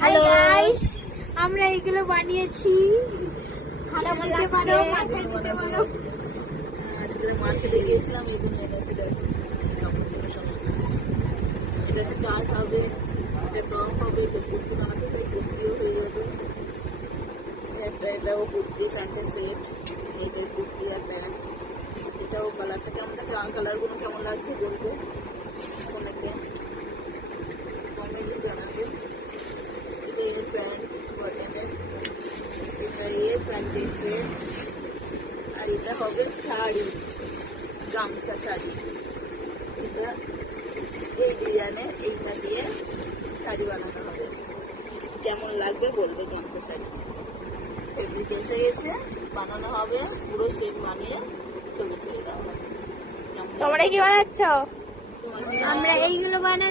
Hello guys, আমরা এগুলো বানিয়েছি। আজকে মার্কেটে গিয়েছিলাম, এগুলো এনেছি। এটা স্কার্ট হবে, এটা টপ হবে, এটা কুর্তি বানাতে চাই, কুর্তিও হয়ে যাবে। এটাও কুর্তি প্যান্টের সেট, এটার কুর্তি আর প্যান্ট। এটাও কালারটা কেমন থাকে, কালারগুলো কেমন লাগছে বলবে, অনেকে কমেন্টে জানাবে। এটা এর প্যান্ট বটনের, এটা এর প্যান্টের সেট, আর এটা হবে শাড়ি, গামছা শাড়ি। এটা এই ডিজাইনের এইটা দিয়ে শাড়ি বানানো হবে। কেমন লাগবে বলবে গামছা শাড়ি। ফেব্রিক এসে গেছে, বানানো হবে, পুরো শেপ বানিয়ে ছবি ছেড়ে দেওয়া হবে। তোমরা কি বানাচ্ছ? তোমার আমরা এইগুলো বানাচ্ছি।